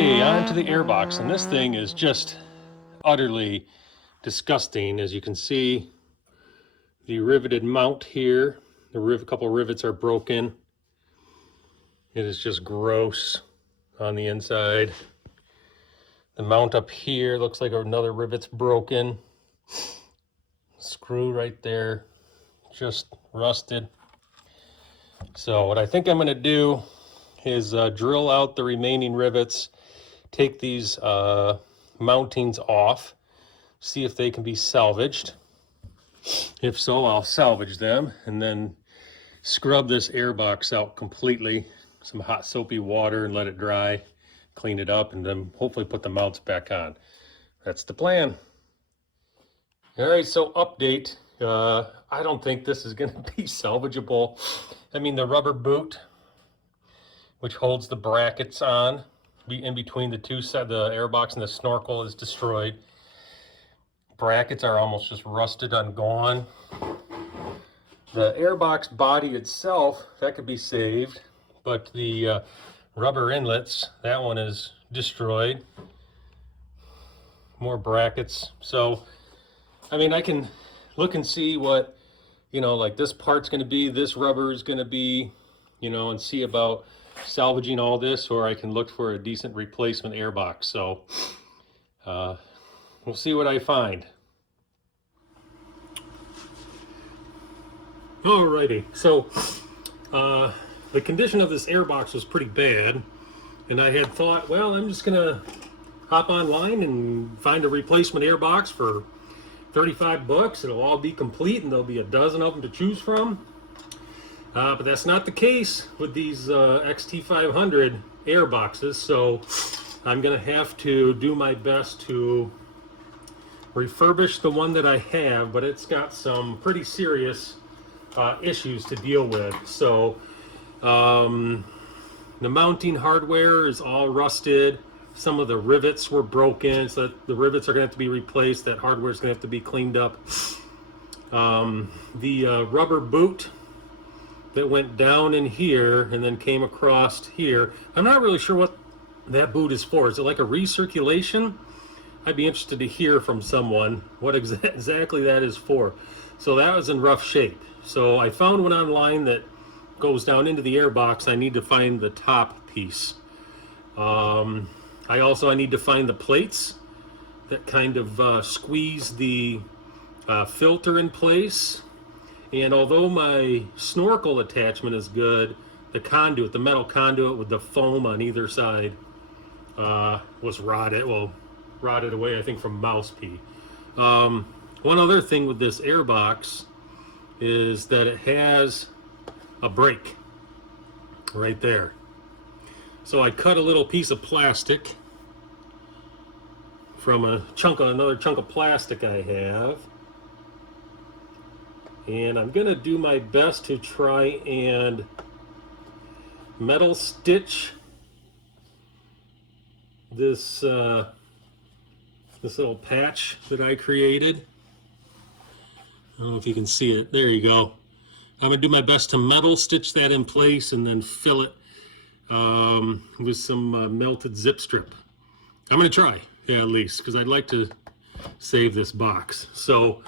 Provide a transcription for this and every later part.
Okay, on to the Airbox, and this thing is just utterly disgusting. As you can see, the riveted mount here, a couple rivets are broken. It is just gross on the inside. The mount up here looks like another rivet's broken. Screw right there, just rusted. So what I think I'm going to do is drill out the remaining rivets, take these mountings off, see if they can be salvaged. If so, I'll salvage them and then scrub this Airbox out completely, some hot soapy water, and let it dry, clean it up, and then hopefully put the mounts back on. That's the plan. All right, so update. I don't think this is going to be salvageable. I mean, the rubber boot, which holds the brackets on, in between the two sets, the Airbox and the snorkel, is destroyed. Brackets are almost just rusted and gone. The Airbox body itself, that could be saved, but the rubber inlets, that one is destroyed. More brackets. So, I mean, I can look and see what, like this part's going to be, this rubber is going to be, and see about salvaging all this, or I can look for a decent replacement Airbox. So we'll see what I find. Alrighty, so the condition of this Airbox was pretty bad, and I had thought, well, I'm just gonna hop online and find a replacement Airbox for 35 bucks. It'll all be complete and there'll be a dozen of them to choose from. But that's not the case with these XT500 Airboxes, so I'm going to have to do my best to refurbish the one that I have, but it's got some pretty serious issues to deal with. So the mounting hardware is all rusted. Some of the rivets were broken, so the rivets are going to have to be replaced. That hardware is going to have to be cleaned up. The rubber boot that went down in here and then came across here, I'm not really sure what that boot is for. Is it like a recirculation? I'd be interested to hear from someone what exactly that is for. So that was in rough shape. So I found one online that goes down into the Airbox. I need to find the top piece. I need to find the plates that kind of squeeze the filter in place. And although my snorkel attachment is good, the conduit, the metal conduit with the foam on either side, was rotted away, I think, from mouse pee. One other thing with this Airbox is that it has a brake right there. So I cut a little piece of plastic from another chunk of plastic I have. And I'm going to do my best to try and metal stitch this little patch that I created. I don't know if you can see it. There you go. I'm going to do my best to metal stitch that in place and then fill it with some melted zip strip. I'm going to try, at least, because I'd like to save this box. So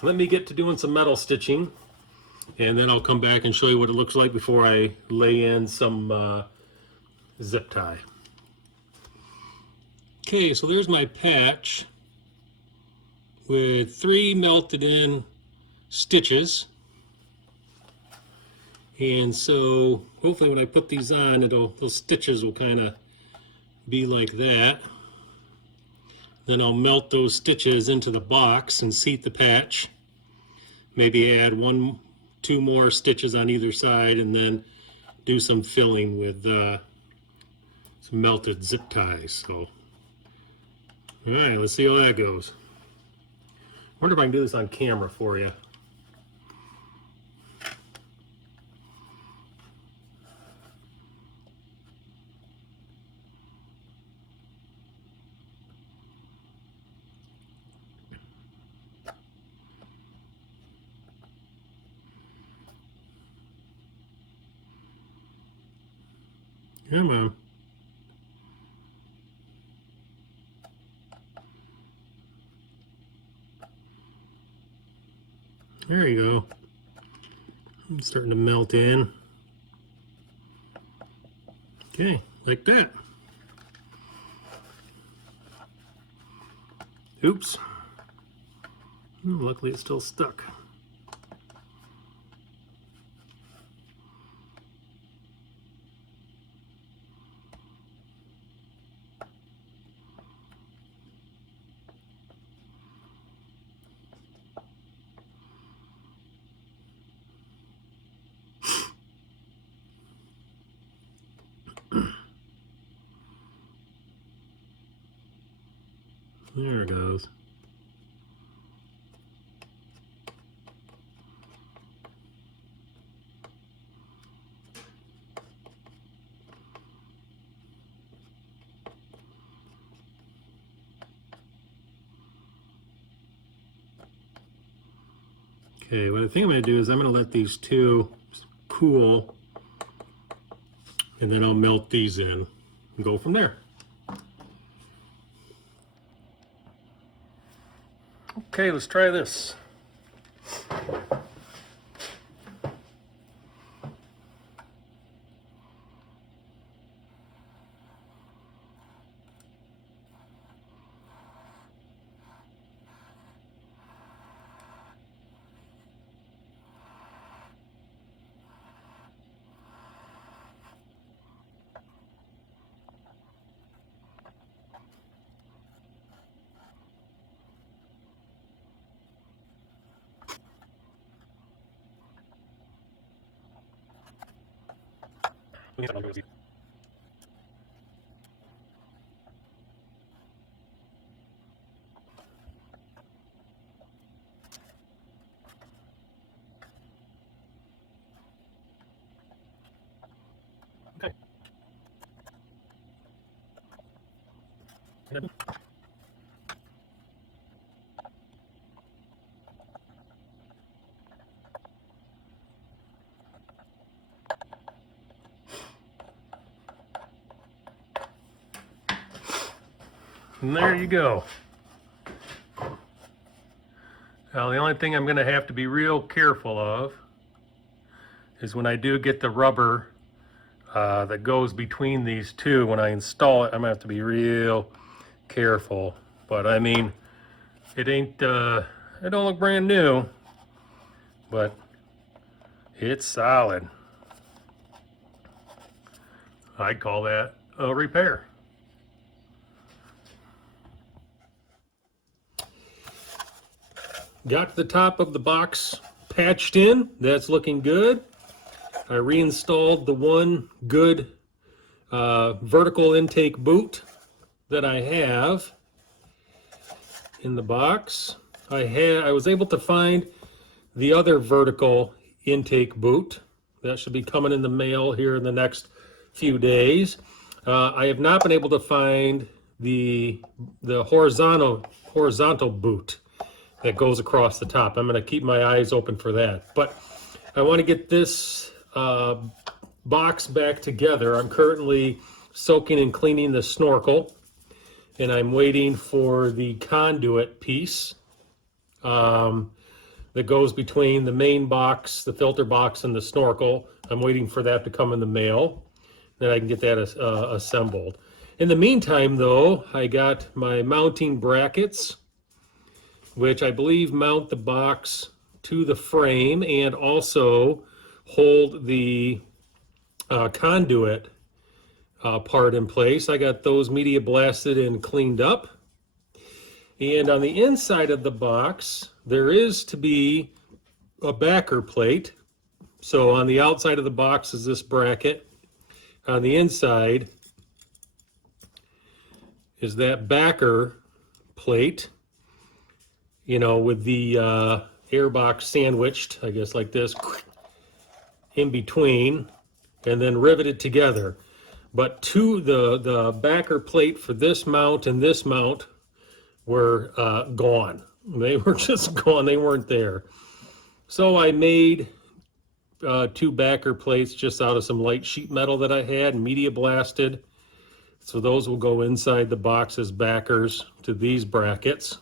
let me get to doing some metal stitching, and then I'll come back and show you what it looks like before I lay in some zip tie. Okay, so there's my patch with 3 melted in stitches. And so hopefully when I put these on, those stitches will kind of be like that. Then I'll melt those stitches into the box and seat the patch. Maybe add 1-2 more stitches on either side, and then do some filling with some melted zip ties. So, all right, let's see how that goes. I wonder if I can do this on camera for you. Come on. There you go. It's starting to melt in. Okay, like that. Oops. Luckily it's still stuck. There it goes. Okay, what I think I'm going to do is I'm going to let these two cool, and then I'll melt these in and go from there. Okay, let's try this. Okay. And there you go. Now the only thing I'm going to have to be real careful of is when I do get the rubber that goes between these two, when I install it, I'm going to have to be real careful. But I mean, it ain't, it don't look brand new, but it's solid. I'd call that a repair. Got the top of the box patched in. That's looking good. I reinstalled the one good vertical intake boot that I have in the box. I was able to find the other vertical intake boot. That should be coming in the mail here in the next few days. I have not been able to find the horizontal boot that goes across the top. I'm going to keep my eyes open for that. But I want to get this box back together. I'm currently soaking and cleaning the snorkel, and I'm waiting for the conduit piece that goes between the main box, the filter box, and the snorkel. I'm waiting for that to come in the mail. Then I can get that assembled. In the meantime, though, I got my mounting brackets, which I believe mount the box to the frame and also hold the conduit part in place. I got those media blasted and cleaned up. And on the inside of the box, there is to be a backer plate. So on the outside of the box is this bracket. On the inside is that backer plate, you know, with the Airbox sandwiched, I guess like this, in between, and then riveted together. But the backer plate for this mount and this mount were gone. They were just gone. They weren't there. So I made two backer plates just out of some light sheet metal that I had, media blasted. So those will go inside the box as backers to these brackets.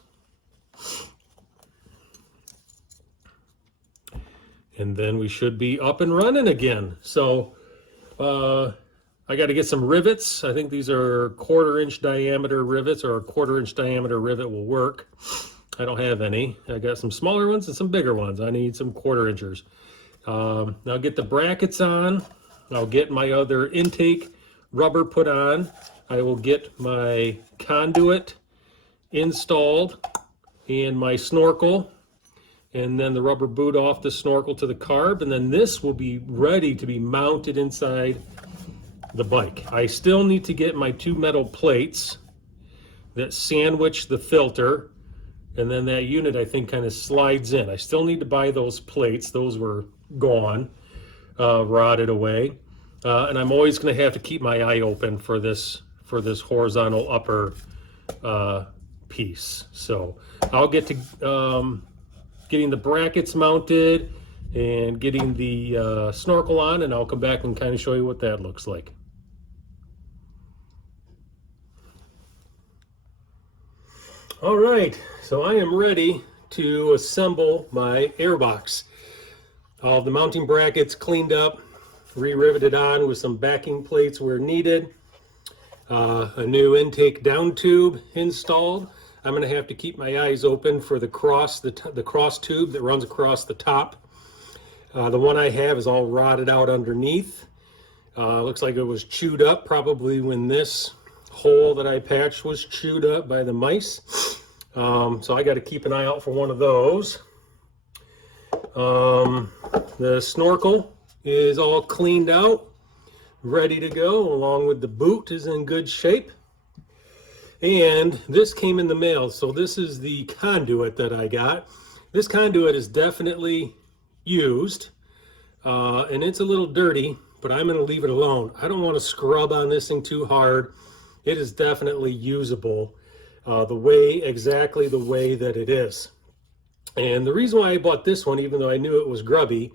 and then we should be up and running again. So I got to get some rivets. I think these are 1/4 inch diameter rivets, or a 1/4 inch diameter rivet will work. I don't have any. I got some smaller ones and some bigger ones. I need some 1/4 inchers. I'll get the brackets on. I'll get my other intake rubber put on. I will get my conduit installed and my snorkel, and then the rubber boot off the snorkel to the carb, and then this will be ready to be mounted inside the bike. I still need to get my 2 metal plates that sandwich the filter, and then that unit I think kind of slides in. I still need to buy those plates. Those were gone, rotted away, and I'm always going to have to keep my eye open for this horizontal upper piece. So I'll get to getting the brackets mounted and getting the snorkel on, and I'll come back and kind of show you what that looks like. All right, so I am ready to assemble my Airbox. All the mounting brackets cleaned up, re-riveted on with some backing plates where needed. A new intake down tube installed. I'm going to have to keep my eyes open for the cross tube that runs across the top. The one I have is all rotted out underneath. Looks like it was chewed up probably when this hole that I patched was chewed up by the mice. So I got to keep an eye out for one of those. The snorkel is all cleaned out, ready to go, along with the boot is in good shape. And this came in the mail. So this is the conduit that I got. This conduit is definitely used, and it's a little dirty, but I'm going to leave it alone. I don't want to scrub on this thing too hard. It is definitely usable exactly the way that it is. And the reason why I bought this one, even though I knew it was grubby,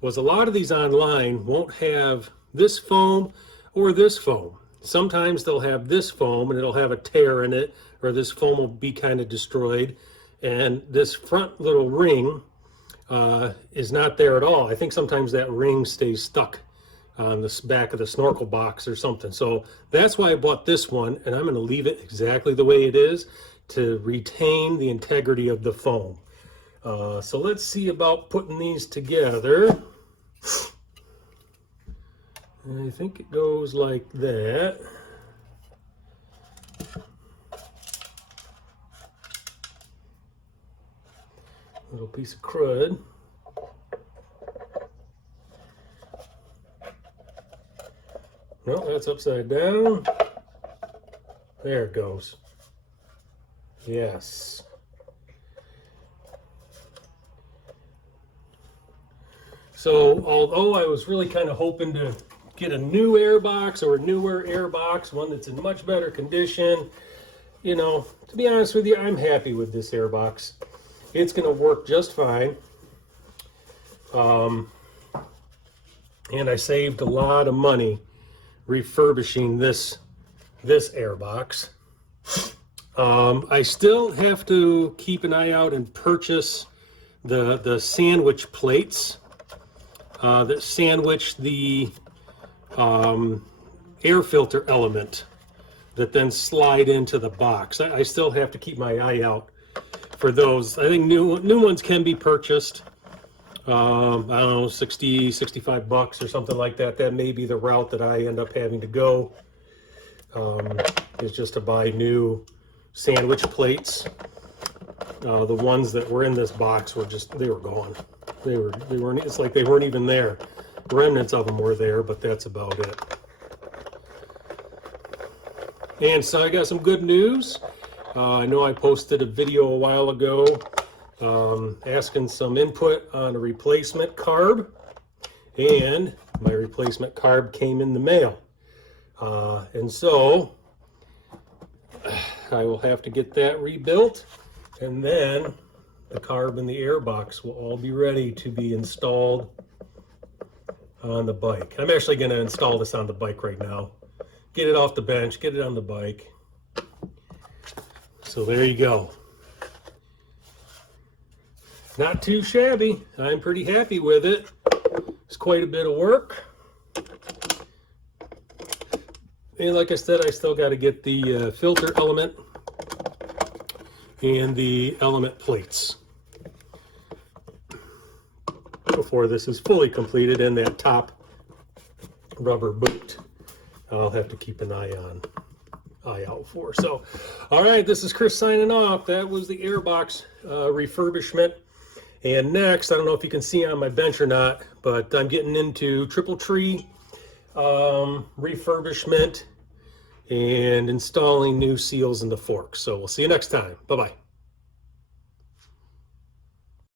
was a lot of these online won't have this foam or this foam. Sometimes they'll have this foam and it'll have a tear in it, or this foam will be kind of destroyed, and this front little ring is not there at all. I think sometimes that ring stays stuck on the back of the snorkel box or something. So that's why I bought this one, and I'm going to leave it exactly the way it is to retain the integrity of the foam. So let's see about putting these together. I think it goes like that. Little piece of crud. No, that's upside down. There it goes. Yes. So although I was really kind of hoping to get a new Airbox or a newer Airbox, one that's in much better condition, you know, to be honest with you, I'm happy with this Airbox. It's going to work just fine. And I saved a lot of money refurbishing this Airbox. I still have to keep an eye out and purchase the sandwich plates that sandwich the air filter element that then slide into the box. I still have to keep my eye out for those. I think new ones can be purchased. I don't know, 60, 65 bucks or something like that. That may be the route that I end up having to go, is just to buy new sandwich plates. The ones that were in this box were they were gone. They weren't, it's like they weren't even there. Remnants of them were there, but that's about it. And so I got some good news. I know I posted a video a while ago asking some input on a replacement carb, and my replacement carb came in the mail. And so I will have to get that rebuilt, and then the carb and the Airbox will all be ready to be installed on the bike. I'm actually going to install this on the bike right now. Get it off the bench, get it on the bike. So there you go. Not too shabby. I'm pretty happy with it. It's quite a bit of work. And like I said, I still got to get the filter element and the element plates before this is fully completed, and that top rubber boot I'll have to keep an eye out for. So, all right, this is Chris signing off. That was the Airbox refurbishment. And next, I don't know if you can see on my bench or not, but I'm getting into triple tree refurbishment and installing new seals in the forks. So we'll see you next time. Bye-bye.